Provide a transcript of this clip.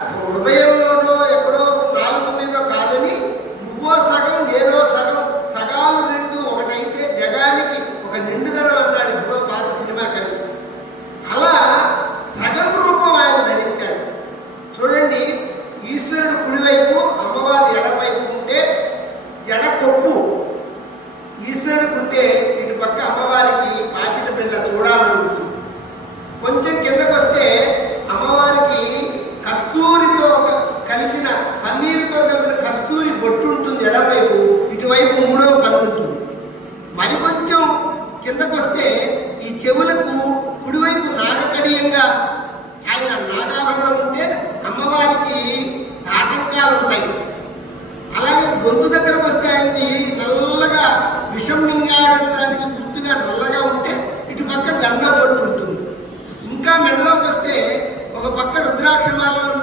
హృదయంలోనో ఎక్కడో నాలుగు మీద కాదని నువ్వో సగం నేనో సగం, సగాలు రెండు ఒకటైతే జగానికి ఒక నిండుదనం అన్నాడు ఇప్పుడు పాత సినిమా కవి. అలా సగం రూపం ఆయన ధరించాడు. చూడండి, ఈశ్వరుడు కుడివైపు, అమ్మవారి ఎడవైపు ఉంటే జడ కొప్పు ఈశ్వరుడికి ఉంటే ఇటు పక్క అమ్మవారికి పాపిట పిల్ల చూడాలని ఉంటుంది. కొంచెం కిందకు వస్తే అమ్మవారికి కస్తూరితో కలిసిన పన్నీరుతో కలిపిన కస్తూరి బొట్టు ఉంటుంది ఎడవైపు, ఇటువైపు మూడవ కన్ను ఉంటుంది. మరి కొంచెం కిందకు వస్తే ఈ చెవులకు కుడివైపు నాగకడియంగా ఆయన నాగాభరణం ఉంటే అమ్మవారికి ఆటంకాలు ఉంటాయి. అలాగే గొంతు దగ్గరకు వస్తే ఆయన్ని నల్లగా విషం మింగాడటానికి గుర్తుగా నల్లగా ఉంటే ఇటు పక్క గంధ బొట్టు ఉంటుంది. ఇంకా మెడలోకి వస్తే ఒక పక్క రుద్రాక్షమాలలో